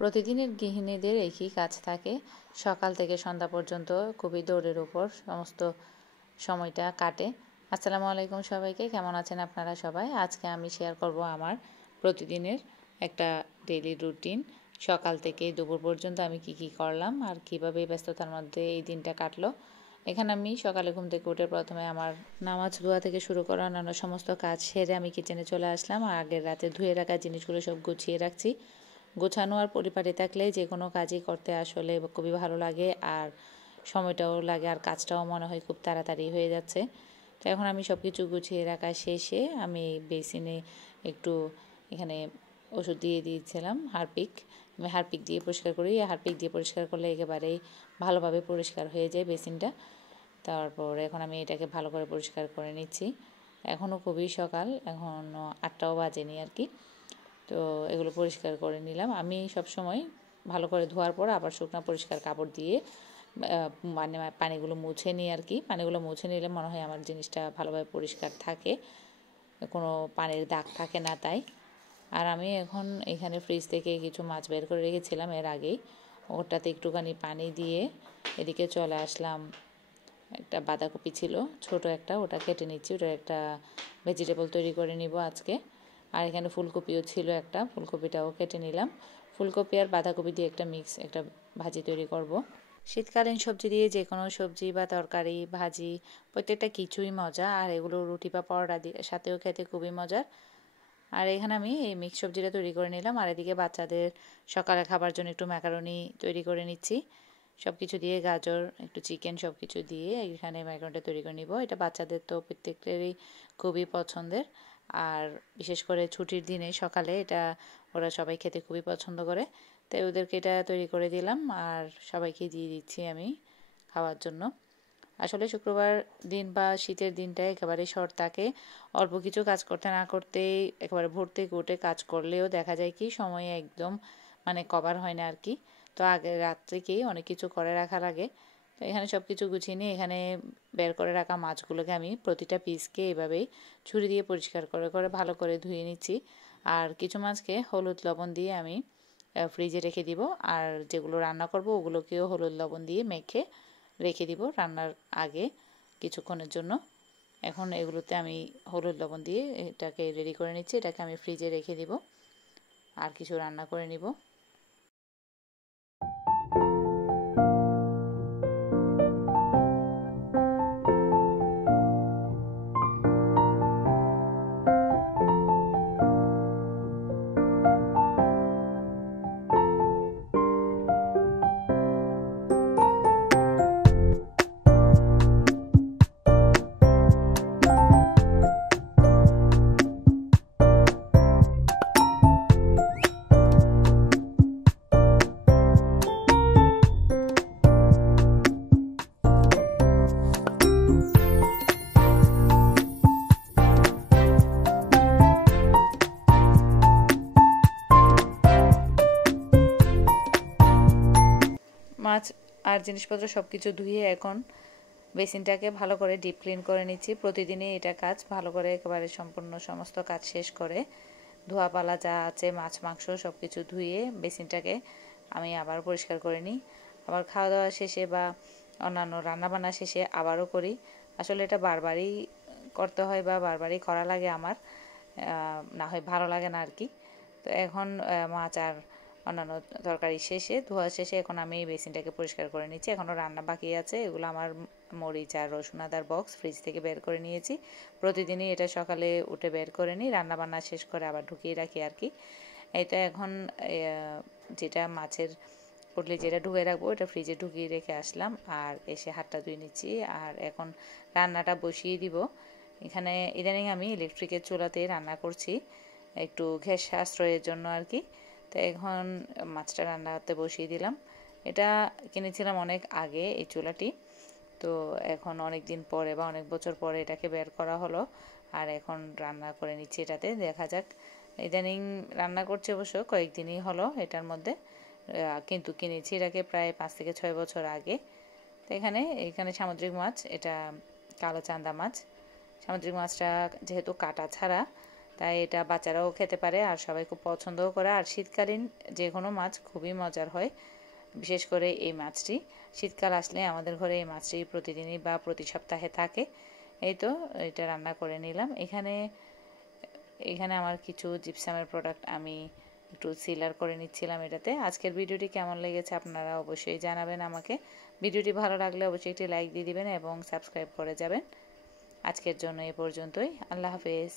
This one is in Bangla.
প্রতিদিনের গৃহিণীদের একই কাজ থাকে, সকাল থেকে সন্ধ্যা পর্যন্ত খুবই দৌড়ের উপর সমস্ত সময়টা কাটে। আসসালামু আলাইকুম সবাইকে, কেমন আছেন আপনারা সবাই? আজকে আমি শেয়ার করব আমার প্রতিদিনের একটা ডেইলি রুটিন। সকাল থেকে দুপুর পর্যন্ত আমি কি করলাম আর কিভাবে ব্যস্ততার মধ্যে এই দিনটা কাটলো। এখানে আমি সকালে ঘুম থেকে উঠে প্রথমে আমার নামাজ ধোয়া থেকে শুরু করা অন্যান্য সমস্ত কাজ সেরে আমি কিচেনে চলে আসলাম। আগের রাতে ধুয়ে রাখা জিনিসগুলো সব গুছিয়ে রাখছি। গোছানো আর পরিপাটি থাকলে যে কোনো কাজই করতে আসলে খুবই ভালো লাগে, আর সময়টাও লাগে, আর কাজটাও মনে হয় খুব তাড়াতাড়ি হয়ে যাচ্ছে। তো এখন আমি সব কিছু গুছিয়ে রাখা শেষে আমি বেসিনে একটু এখানে ওষুধ দিয়ে দিয়েছিলাম হারপিক। আমি হারপিক দিয়ে পরিষ্কার করি, হারপিক দিয়ে পরিষ্কার করলে একেবারেই ভালোভাবে পরিষ্কার হয়ে যায় বেসিনটা। তারপর এখন আমি এটাকে ভালো করে পরিষ্কার করে নিচ্ছি। এখনও খুবই সকাল, এখনও 8টাও বাজেনি আর কি। তো এগুলো পরিষ্কার করে নিলাম। আমি সব সময় ভালো করে ধোয়ার পর আবার শুকনো পরিষ্কার কাপড় দিয়ে মানে পানিগুলো মুছে নিই আর কি। পানিগুলো মুছে নিলে মনে হয় আমার জিনিসটা ভালোভাবে পরিষ্কার থাকে, কোনো পানির দাগ থাকে না তাই। আর আমি এখন এখানে ফ্রিজ থেকে কিছু মাছ বের করে রেখেছিলাম এর আগেই, ওটাতে একটুখানি পানি দিয়ে এদিকে চলে আসলাম। একটা বাঁধাকপি ছিল ছোট একটা, ওটা কেটে নিচ্ছি, ওটা একটা ভেজিটেবল তৈরি করে নিব আজকে। আর এখানে ফুলকপিও ছিল একটা, ফুলকপিটাও কেটে নিলাম। ফুলকপি আর বাঁধাকপি দিয়ে একটা মিক্স একটা ভাজি তৈরি করব। শীতকালীন সবজি দিয়ে যে কোনো সবজি বা তরকারি ভাজি প্রত্যেকটা কিছুই মজা, আর এগুলো রুটি বা পরোটা দিয়ে সাথেও খেতে খুবই মজার। আর এখানে আমি এই মিক্স সবজিটা তৈরি করে নিলাম, আর এদিকে বাচ্চাদের সকালে খাবার জন্য একটু ম্যাকারনি তৈরি করে নিচ্ছি। সব কিছু দিয়ে গাজর একটু চিকেন সব কিছু দিয়ে এখানে ম্যাকারনিটা তৈরি করে নিব। এটা বাচ্চাদের তো প্রত্যেকেরই খুবই পছন্দের, আর বিশেষ করে ছুটির দিনে সকালে এটা ওরা সবাই খেতে খুবই পছন্দ করে। তাই ওদেরকে এটা তৈরি করে দিলাম আর সবাইকে দিয়ে দিচ্ছি আমি খাওয়ার জন্য। আসলে শুক্রবার দিন বা শীতের দিনটায় একেবারে শর্ট থাকে, অল্প কিছু কাজ করতে না করতেই একেবারে ভোর থেকে উঠে কাজ করলেও দেখা যায় কি সময়ে একদম মানে কভার হয় না আর কি। তো আগে রাত থেকেই অনেক কিছু করে রাখা লাগে। তো এখানে সব কিছু গুছিয়ে নিয়ে এখানে বের করে রাখা মাছগুলোকে আমি প্রতিটা পিসকে এভাবেই ছুরি দিয়ে পরিষ্কার করে করে ভালো করে ধুয়ে নিচ্ছি। আর কিছু মাছকে হলুদ লবণ দিয়ে আমি ফ্রিজে রেখে দিব, আর যেগুলো রান্না করব ওগুলোকেও হলুদ লবণ দিয়ে মেখে রেখে দিব রান্নার আগে কিছুক্ষণের জন্য। এখন এগুলোতে আমি হলুদ লবণ দিয়ে এটাকে রেডি করে নিচ্ছি, এটাকে আমি ফ্রিজে রেখে দিব আর কিছু রান্না করে নিব। মাছ আর জিনিসপত্র সব কিছু ধুয়ে এখন বেসিনটাকে ভালো করে ডিপ ক্লিন করে নিচ্ছি। প্রতিদিনই এটা কাজ, ভালো করে একেবারে সম্পূর্ণ সমস্ত কাজ শেষ করে ধোয়াপালা যা আছে মাছ মাংস সব কিছু ধুয়ে বেসিনটাকে আমি আবার পরিষ্কার করে নিই। আবার খাওয়া দাওয়া শেষে বা অন্যান্য রান্নাবান্না শেষে আবারও করি। আসলে এটা বারবারই করতে হয় বা বারবারই করা লাগে আমার, না হয় ভালো লাগে না আর কি। তো এখন মাছ আর অন্যান্য তরকারি শেষে ধোয়া শেষে এখন আমি এই বেসিনটাকে পরিষ্কার করে নিচ্ছি। এখনও রান্না বাকি আছে, এগুলো আমার মরিচ আর রসুন আদার বক্স ফ্রিজ থেকে বের করে নিয়েছি। প্রতিদিনই এটা সকালে উঠে বের করে নিই, রান্নাবান্না শেষ করে আবার ঢুকিয়ে রাখি আর কি। এটা এখন যেটা মাছের পটলি যেটা ঢুকিয়ে রাখবো এটা ফ্রিজে ঢুকিয়ে রেখে আসলাম, আর এসে হাতটা ধুয়ে নিচ্ছি। আর এখন রান্নাটা বসিয়ে দিব। এখানে ইদানিং আমি ইলেকট্রিকের চুলাতে রান্না করছি একটু গ্যাস সাশ্রয়ের জন্য আর কি। তো এখন মাছটা রান্না করতে বসিয়ে দিলাম। এটা কিনেছিলাম অনেক আগে এই চুলাটি, তো এখন অনেক দিন পরে বা অনেক বছর পরে এটাকে বের করা হলো, আর এখন রান্না করে নিচ্ছি এটাতে। দেখা যাক, ইদানিং রান্না করছি অবশ্য কয়েকদিনই হলো এটার মধ্যে, কিন্তু কিনেছি এটাকে প্রায় 5 থেকে 6 বছর আগে। তো এখানে সামুদ্রিক মাছ, এটা কালো চান্দা মাছ। সামুদ্রিক মাছটা যেহেতু কাটা ছাড়া, তাই এটা বাচ্চারাও খেতে পারে আর সবাই খুব পছন্দও করে। আর শীতকালীন যে কোনো মাছ খুবই মজার হয়, বিশেষ করে এই মাছটি। শীতকাল আসলে আমাদের ঘরে এই মাছটি প্রতিদিনই বা প্রতি সপ্তাহে থাকে। এই তো এটা রান্না করে নিলাম। এখানে আমার কিছু জিপসামের প্রোডাক্ট আমি একটু সিলার করে নিচ্ছিলাম এটাতে। আজকের ভিডিওটি কেমন লেগেছে আপনারা অবশ্যই জানাবেন আমাকে। ভিডিওটি ভালো লাগলে অবশ্যই একটি লাইক দিয়ে দিবেন এবং সাবস্ক্রাইব করে যাবেন। আজকের জন্য এ পর্যন্তই। আল্লাহ হাফেজ।